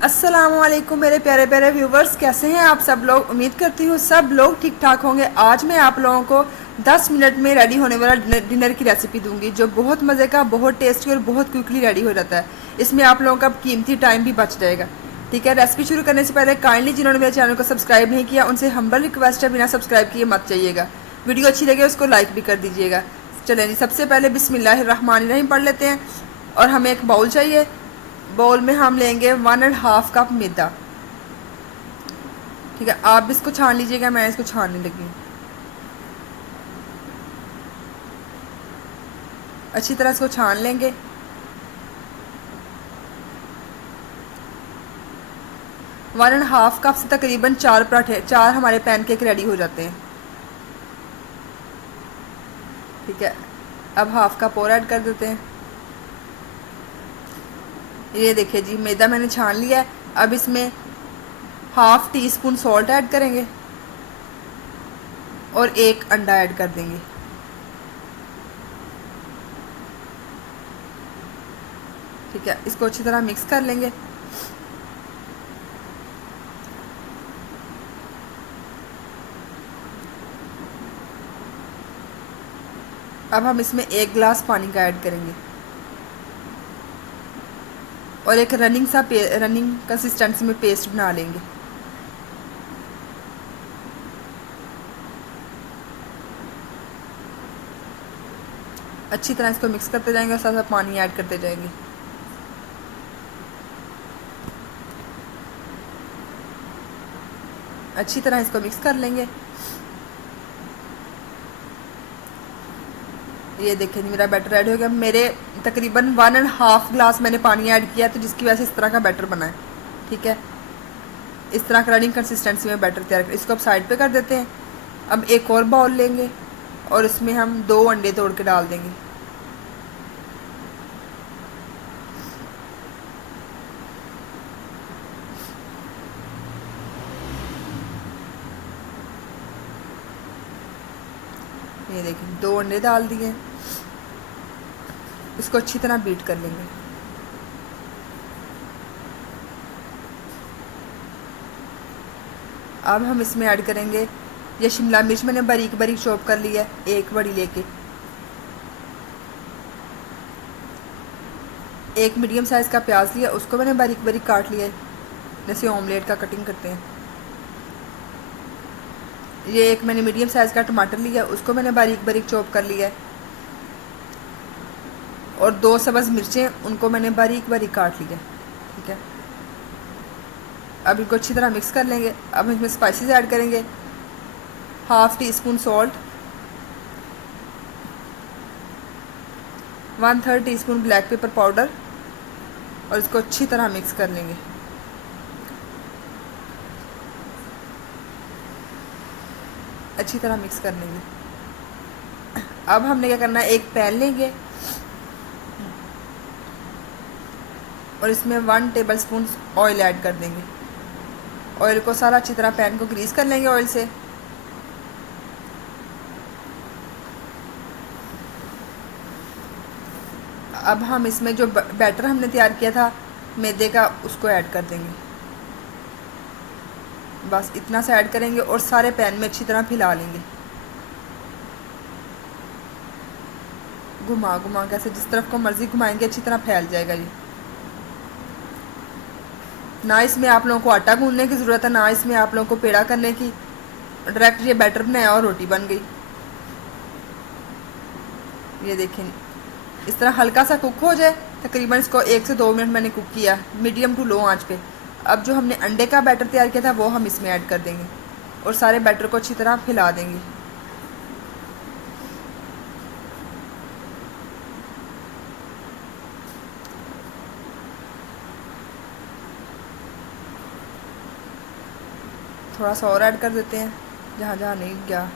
अस्सलामुअलैकुम मेरे प्यारे प्यारे व्यूवर्स, कैसे हैं आप सब लोग। उम्मीद करती हूँ सब लोग ठीक ठाक होंगे। आज मैं आप लोगों को 10 मिनट में रेडी होने वाला डिनर की रेसिपी दूंगी, जो बहुत मज़े का, बहुत टेस्टी और बहुत क्विकली रेडी हो जाता है। इसमें आप लोगों का कीमती टाइम भी बच जाएगा। ठीक है, रेसिपी शुरू करने से पहले काइंडली जिन्होंने मेरे चैनल को सब्सक्राइब नहीं किया उनसे हम्बल रिक्वेस्ट है, बिना सब्सक्राइब किए मत जाइएगा। वीडियो अच्छी लगे उसको लाइक भी कर दीजिएगा। चलें जी, सबसे पहले बिस्मिल्लाहिर्रहमानिर्रहीम पढ़ लेते हैं। और हमें एक बाउल चाहिए। बाउल में हम लेंगे 1.5 कप मैदा। ठीक है, आप भी इसको छान लीजिएगा, मैं इसको छानने लगी हूँ। अच्छी तरह इसको छान लेंगे। वन एंड हाफ कप से तकरीबन 4 पराठे, 4 हमारे पैनकेक रेडी हो जाते हैं। ठीक है, अब हाफ कप और ऐड कर देते हैं। ये देखिए जी, मैदा मैंने छान लिया है। अब इसमें half tea spoon salt add करेंगे और 1 अंडा ऐड कर देंगे। ठीक है, इसको अच्छी तरह मिक्स कर लेंगे। अब हम इसमें 1 गिलास पानी का ऐड करेंगे और एक रनिंग कंसिस्टेंसी में पेस्ट बना लेंगे। अच्छी तरह इसको मिक्स करते जाएंगे और साथ साथ पानी ऐड करते जाएंगे। अच्छी तरह इसको मिक्स कर लेंगे। ये देखिए मेरा बैटर रेडी हो गया। मेरे तकरीबन 1.5 गिलास मैंने पानी ऐड किया, तो जिसकी वजह से इस तरह का बैटर बना है। ठीक है, इस तरह का रनिंग कंसिस्टेंसी में बैटर तैयार कर, इसको अब साइड पे कर देते हैं। अब एक और बाउल लेंगे और इसमें हम 2 अंडे तोड़ के डाल देंगे। ये देखिए 2 अंडे डाल दिए। इसको अच्छी तरह बीट कर लेंगे। अब हम इसमें ऐड करेंगे, ये शिमला मिर्च मैंने बारीक बारीक चॉप कर लिया है, 1 बड़ी लेके। 1 मीडियम साइज़ का प्याज लिया, उसको मैंने बारीक बारीक काट लिया है, जैसे ऑमलेट का कटिंग करते हैं। ये 1 मैंने मीडियम साइज़ का टमाटर लिया, उसको मैंने बारीक बारीक चॉप कर लिया है। और 2 सब्ज़ मिर्चें, उनको मैंने बारीक बारीक काट लिया। ठीक है, अब इनको अच्छी तरह मिक्स कर लेंगे। अब इसमें स्पाइसेस ऐड करेंगे। Half tea spoon salt, 1/3 teaspoon black pepper powder, और इसको अच्छी तरह मिक्स कर लेंगे। अच्छी तरह मिक्स कर लेंगे। अब हमने क्या करना है, एक पैन लेंगे और इसमें 1 टेबलस्पून ऑयल ऐड कर देंगे। ऑयल को सारा अच्छी तरह पैन को ग्रीस कर लेंगे ऑयल से। अब हम इसमें जो बैटर हमने तैयार किया था मैदे का, उसको ऐड कर देंगे। बस इतना सा ऐड करेंगे और सारे पैन में अच्छी तरह फैला लेंगे। घुमा घुमा कैसे, जिस तरफ को मर्ज़ी घुमाएंगे अच्छी तरह फैल जाएगा ये। ना इसमें आप लोगों को आटा गूंदने की ज़रूरत है, ना इसमें आप लोगों को पेड़ा करने की। डायरेक्ट ये बैटर बनाया और रोटी बन गई। ये देखें, इस तरह हल्का सा कुक हो जाए, तकरीबन इसको 1 से 2 मिनट मैंने कुक किया, मीडियम टू लो आंच पे। अब जो हमने अंडे का बैटर तैयार किया था वो हम इसमें ऐड कर देंगे और सारे बैटर को अच्छी तरह फैला देंगे। थोड़ा सा और ऐड कर देते हैं जहाँ जहाँ नहीं गया।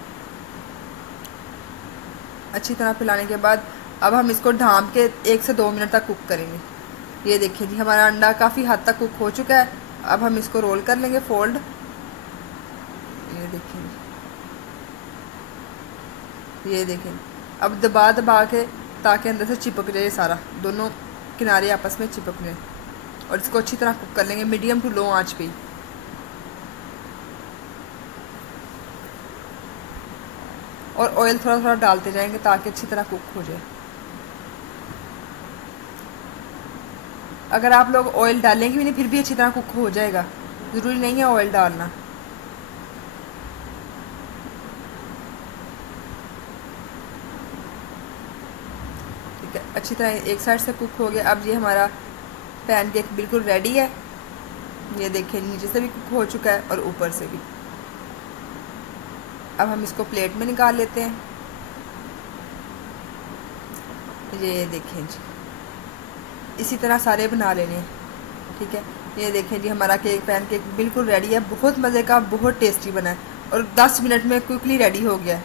अच्छी तरह फैलाने के बाद अब हम इसको ढाँप के 1 से 2 मिनट तक कुक करेंगे। ये देखिए जी, हमारा अंडा काफ़ी हद तक कुक हो चुका है। अब हम इसको रोल कर लेंगे, फोल्ड। ये देखिए, ये देखें, अब दबा दबा के, ताकि अंदर से चिपक जाए सारा, दोनों किनारे आपस में चिपक जाए। और इसको अच्छी तरह कुक कर लेंगे मीडियम टू लो आंच पे। और ऑयल थोड़ा थोड़ा डालते जाएंगे ताकि अच्छी तरह कुक हो जाए। अगर आप लोग ऑयल डालेंगे भी नहीं फिर भी अच्छी तरह कुक हो जाएगा, ज़रूरी नहीं है ऑयल डालना। ठीक है, अच्छी तरह एक साइड से कुक हो गया। अब ये हमारा पैन केक बिल्कुल रेडी है। ये देखिए नीचे से भी कुक हो चुका है और ऊपर से भी। अब हम इसको प्लेट में निकाल लेते हैं। ये देखें जी, इसी तरह सारे बना लेने हैं। ठीक है, ये देखें जी हमारा केक पैन केक बिल्कुल रेडी है। बहुत मज़े का, बहुत टेस्टी बना है और 10 मिनट में क्विकली रेडी हो गया है।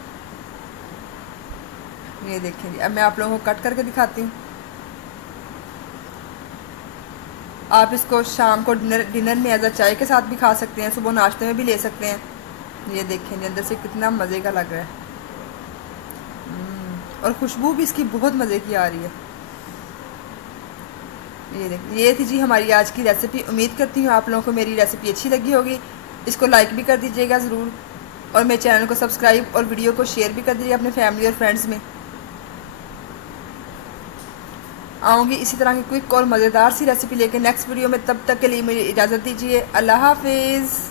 ये देखें जी, अब मैं आप लोगों को कट करके दिखाती हूँ। आप इसको शाम को डिनर में एज अ चाय के साथ भी खा सकते हैं, सुबह नाश्ते में भी ले सकते हैं। ये देखें जी अंदर से कितना मज़े का लग रहा है और खुशबू भी इसकी बहुत मज़े की आ रही है। ये देख, ये थी जी हमारी आज की रेसिपी। उम्मीद करती हूँ आप लोगों को मेरी रेसिपी अच्छी लगी होगी। इसको लाइक भी कर दीजिएगा ज़रूर और मेरे चैनल को सब्सक्राइब और वीडियो को शेयर भी कर दीजिएगा अपने फैमिली और फ्रेंड्स में। आऊँगी इसी तरह की क्विक और मज़ेदार सी रेसिपी लेके नेक्स्ट वीडियो में। तब तक के लिए मेरी इजाज़त दीजिए। अल्लाह हाफिज़।